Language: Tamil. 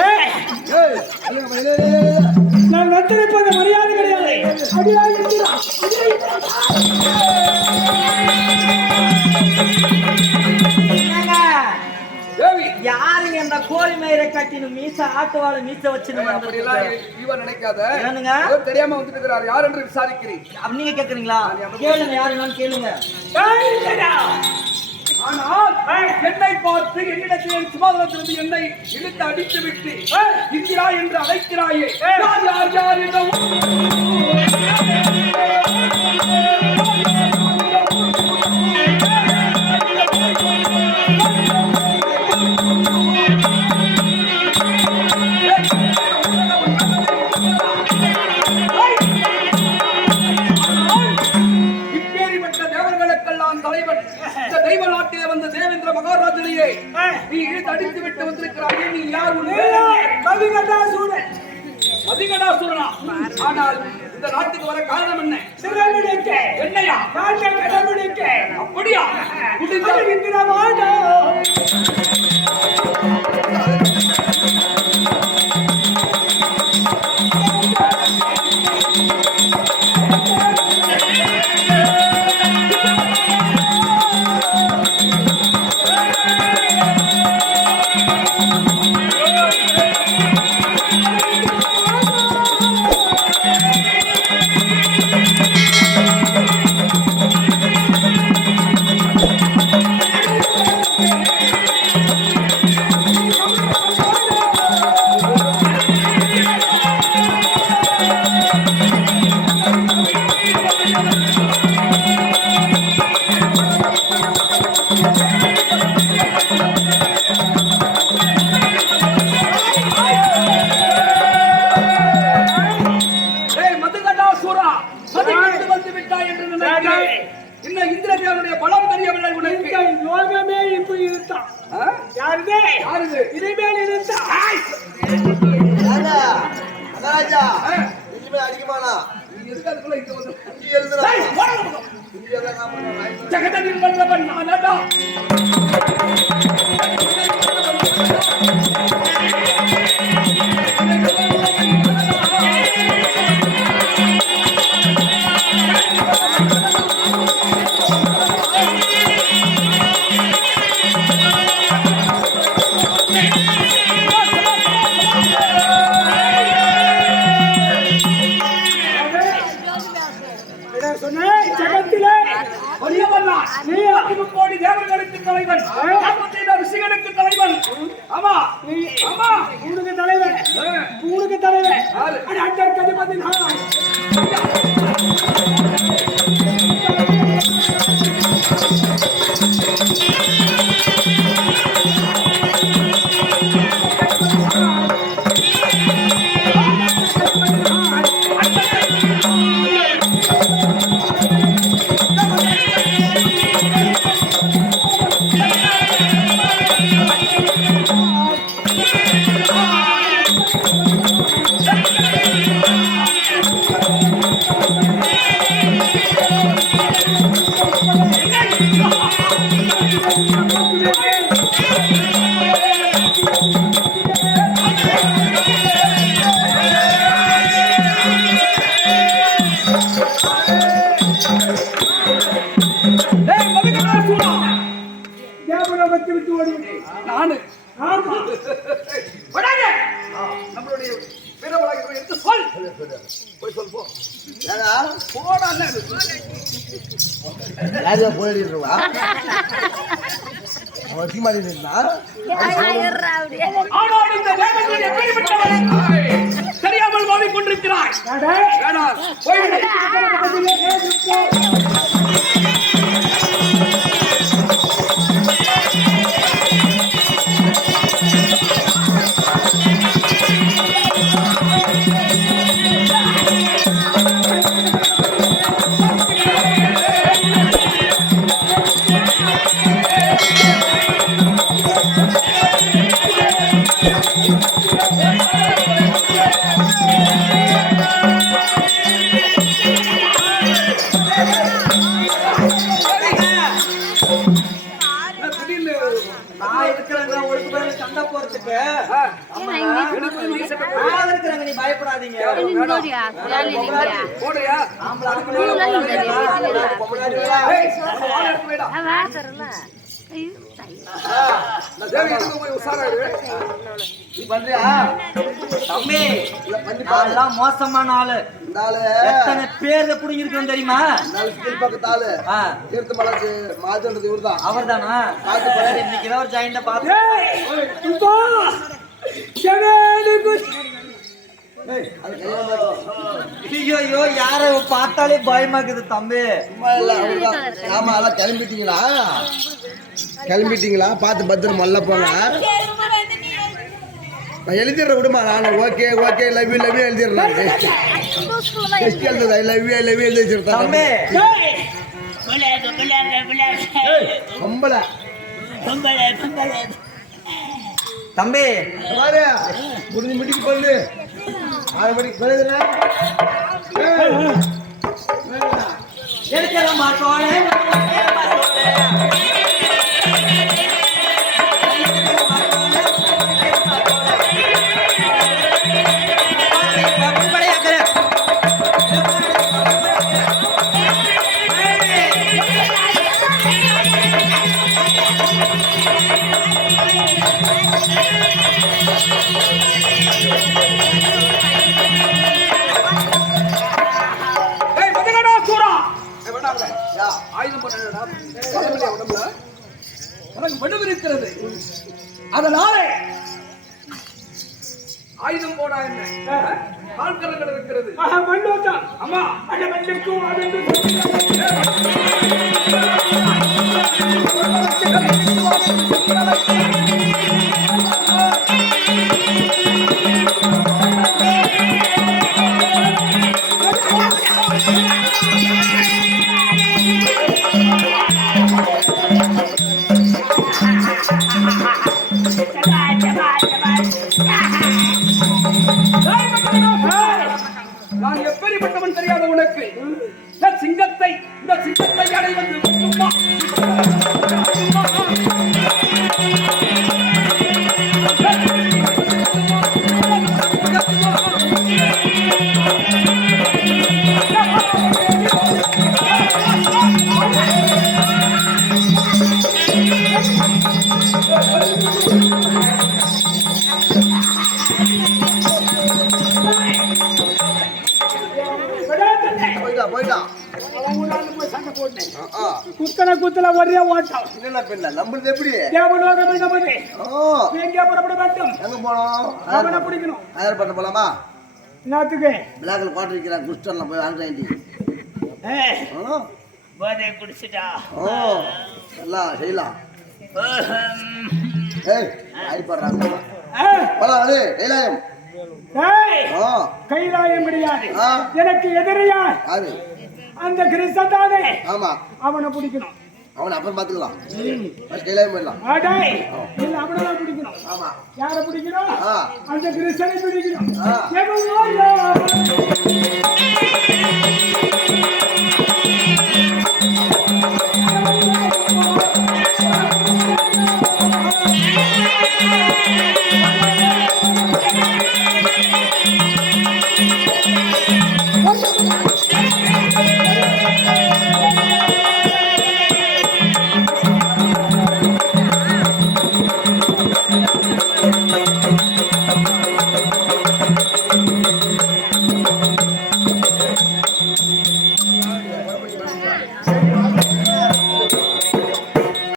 ஏய். நான் நத்தரிப்பது மரியாதை கிடையாது. யாருங்க இந்த கோழி மயிரை கட்டினு மீச ஆட்டுவாழ மீச அப்படியெல்லாம் வந்திருக்கீங்க? இவன் நினைக்காத. ஏனுங்க? தெரியாம வந்துட்டு இருக்கிறார் யார் என்று விசாரிக்கிறேன். அப்ப நீங்க கேக்குறீங்களா? கேளுங்க யாருன்னு கேளுங்க. ஆனால் என்னை பார்த்து என்னிடத்தில் என் சுபாதத்திலிருந்து என்னை இழுத்து அடித்து விட்டு இந்திரா என்று அழைக்கிறாயே. யார் யார் யார் என்ற தெய்வ நாட்டிலே வந்த தேவேந்திர மகாராஜனையே நீ இழுத்து அடித்து விட்டு வந்திருக்கிறாயே நீ யார் அதிகடாசுரனா ஆனால் இந்த நாட்டுக்கு வர காரணம் என்ன? சிறமிடிக்க என்னையா? நாட்டை கடபிடிக்க அப்படியா? முடிந்தால் பக்கம். இங்க தான் நான் பண்ணுவேன் ஜெகதனின் வல்லவன் நானடா கோடி தேவர்களுக்கு தலைவன் நாற்பத்தைந்து ரிஷிகளுக்கு தலைவன் ஆமா ஆமா உனக்கு தலைவர் ஆ. உனக்கு தலைவர் யாரு? அடி அண்டர் கதிபதி நான் விடாதே. நம்மளுடைய வீரவழக்கை எடுத்து சொல். போய் சொல் போடா யாரையா போயிடுவா அவன் தீமாடி தெரியாமல் அடே, வேணாம் நான்லாம் மோசமான ஆளு. எத்தனை பேர்ல புடிங்கிருக்கோம் தெரியுமா? கீழ் பக்கத்து ஆளு ஆ, தீர்த்த மலைக்கு மாதுன்றது இவர்தான். அவர்தானா? சரி, இன்னைக்கு தான் ஒரு ஜாயிண்ட பார்த்து ஐயோ ஐயோ யார பார்த்தாலே பயமாக்குது தம்பி சும்மா இல்ல அவர்தான். ஆமா எல்லாம் கிளம்பிட்டீங்களா கிளம்பிட்டீங்களா பார்த்து பத்திரம் மல்ல போங்க நான் எழுதிடுறேன் விடுமா நான் okay okay love you love you எழுதிடுறேன் test எழுதுதா லவ் யூ லவ் யூ எழுதி தம்பி வச்சிருக்கேன் பொம்பளை தம்பி. பாரு. முடிஞ்சு முடிக்கு போகுது ஆறு மணிக்கு போகுதுண்ணா எடுக்கிற மாட்டோனே உனக்கு வலு இருக்கிறது அதனாலே ஆயுதம் போடா என்ன? ஆழ்கரங்கள் இருக்கிறது. ஆஹா மண்டோதான் குத்தன குத்தல ஒரே ஓட்டம். என்னடா பெண்ண நம்மளுது எப்படி? தேவலோகம் எங்க போது ஓ. எங்கே புறப்பட வேண்டும். எங்க போனோம்? அவனை பிடிக்கணும். ஆயிரம் பண்ண போலாமா? நாத்துக்கு பிளாக்ல குவாட்டர் விற்கிறான் குஸ்டர்ல போய் ஓ போதை குடிச்சிட்டா. ஓ எல்லாம் செய்யலாம். ஏய் போலாம் அது கைலாயம். கிடையாது. எனக்கு எதிரியா? அது அந்த கிறிஸ்தன் தானே? ஆமா. அவனை பிடிக்கணும். அவனை அப்புறம் பார்த்துக்கலாம். ஃபர்ஸ்ட் கைலாயம் போயிடலாம். இல்ல அவனை தான் பிடிக்கணும். ஆமா. யாரை பிடிக்கணும்? அந்த கிறிஸ்தனை பிடிக்கணும்.